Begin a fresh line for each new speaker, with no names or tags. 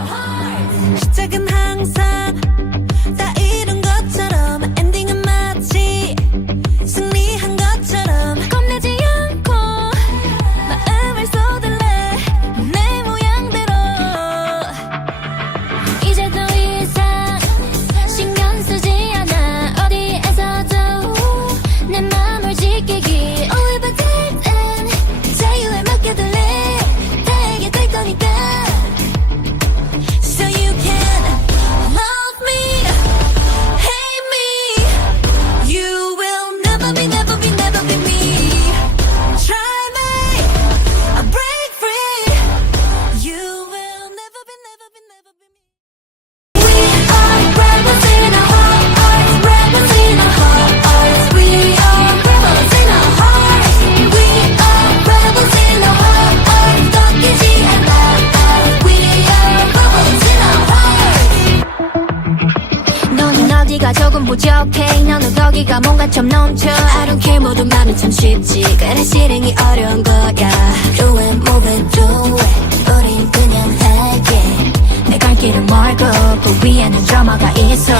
heart. 네가 조금 부족해. 너는 거기가 뭔가 좀 넘쳐. I don't care 모든 말은 참 쉽지. 그래 실행이 어려운 거야. Do it move it do it. 우린 그냥 할게. 내갈 길은 멀고 그 위에는 드라마가 있어.